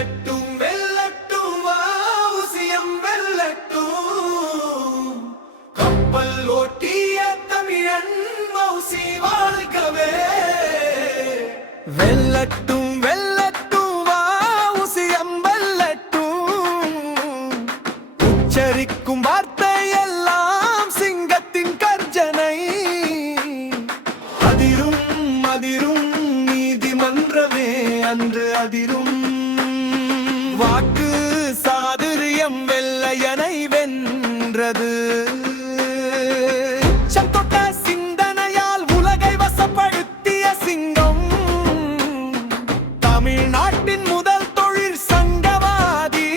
வெல்லட்டும் வெல்லட்டும் வாவுசியம் வெல்லட்டும் கப்பல் ஓட்டிய தமிழன் மௌசி வாழ்கவே வெல்லட்டும் வெல்லட்டும் வாவுசியம் வெல்லட்டும் உச்சரிக்கும் வார்த்தை எல்லாம் சிங்கத்தின் கர்ஜனை அதிரும் அதிரும் நீதிமன்றமே அன்று அதிரும் வாக்கு சாதுரியம் வெள்ளையனை வென்றது தொட்ட சிந்தனையால் உலகை வசப்படுத்திய சிங்கம் தமிழ்நாட்டின் முதல் தொழிற் சங்கவாதி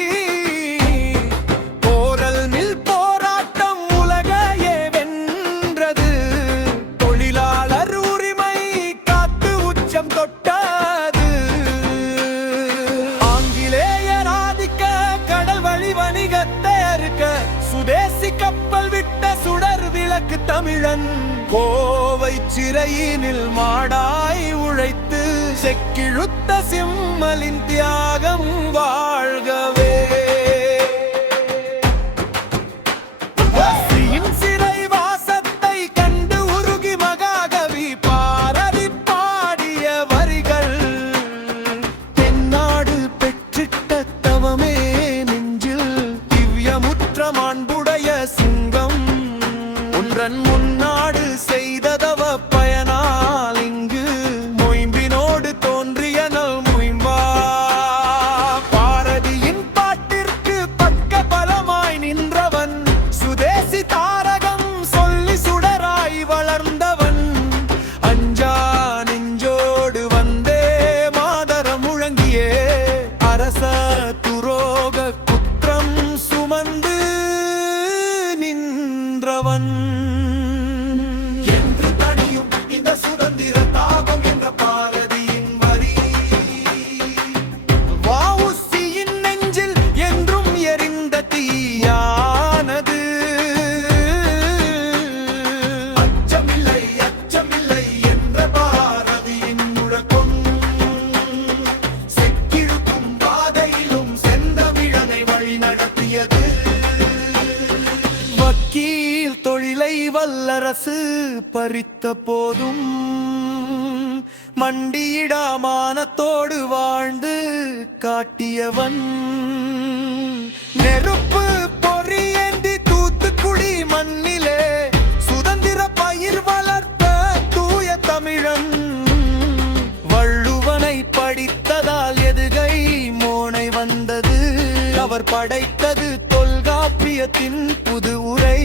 போரல் மில் போராட்டம் உலகையே வென்றது தொழிலாளர் உரிமை காத்து உச்சம் தொட்டது ஆங்கிலேயர் ஆதிக்க கடல் வழி வணிகத்தை அறுக்க சுதேசி கப்பல் விட்ட சுடர் விளக்கு தமிழன் கோவை சிறையினில் மாடாய் உழைத்து செக்கிழுத்த சிம்மலின் தியாகம் வாழ்கவே சிறை வாசத்தை கண்டு உருகி மகாகவி பாரதி பாடிய வரிகள் தென்னாடு பெற்றிட்ட தவமே நெஞ்சில் திவ்யமுற்ற மாண்புடைய சிங்கம் ஒன்றன் முன்னாடு செய்ததவ பயனால் இங்கு மொயம்பினோடு தோன்றிய நல் மொயம்பா பாரதியின் பாட்டிற்கு பக்க பலமாய் நின்றவன் சுதேசி தாரகம் சொல்லி சுடராய் வளர்ந்தவன் அஞ்சா நெஞ்சோடு வந்தே மாதரம் முழங்கியே அரச துரோக குற்றம் சுமந்து நின்றவன் என்று தனியும் இந்த சுதந்திர தாகம் என்ற பாரதியின் வரி வஉசியின் நெஞ்சில் என்றும் எரிந்த தீயானது அச்சமில்லை அச்சமில்லை என்ற பாரதியின் முழக்கம் செக்கிழுக்கும் பாதையிலும் செந்தமிழனை வழி நடத்தியது வக்கீல் தொழிலை வல்லரசு பறித்த போதும் மண்டியிடாமானத்தோடு வாழ்ந்து காட்டியவன் நெருப்பு பொறியேந்தி தூத்துக்குடி மண்ணிலே சுதந்திர பயிர் வளர்த்த தூய தமிழன் வள்ளுவனை படித்ததால் எதுகை மோனை வந்தது அவர் படைத்தது தொல்காப்பியத்தின் புது உரை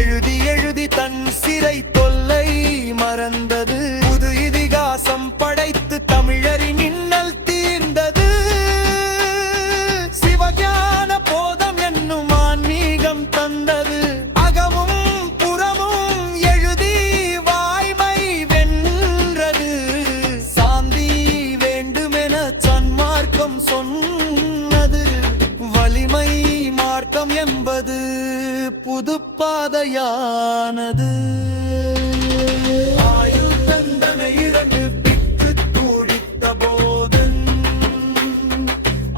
எழுதி எழுதி தன் சிறை தொல்லை மறந்தது புது இதிகாசம் படைத்து தமிழரின் இன்னல் தீர்ந்தது சிவஞான போதம் என்னும் ஆன்மீகம் தந்தது அகமும் புறமும் எழுதி வாய்மை வென்றது சாந்தி வேண்டுமென சன்மார்க்கம் சொன்னது வலிமை மார்க்கம் என்பது புது பாதையானது ஆயுள் தண்டனை இரண்டு பிற்று தூடித்த போது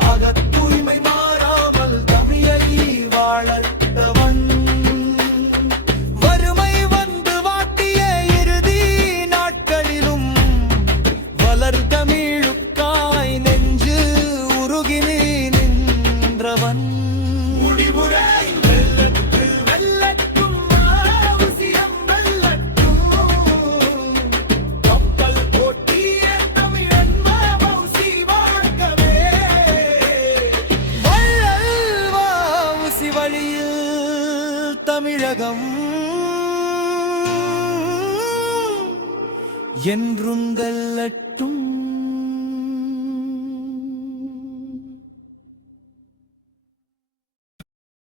அகத்தூய்மை மாறாமல் தமிழை வாழத்தவன் வறுமை வந்து வாட்டிய இறுதி நாட்களிலும் வளர்தமிழுக்காய் நெஞ்சு உருகி நின்றவன் முடிவுரை வெல்லட்டு வெல்லட்டும் வஉசியம் வெல்லட்டும் கப்பல் ஓட்டிய தமிழன் மௌசி வாழ்கவே வள்ளல் வஉசி வழியில் தமிழகம் என்றும் வெல்லட்டும்.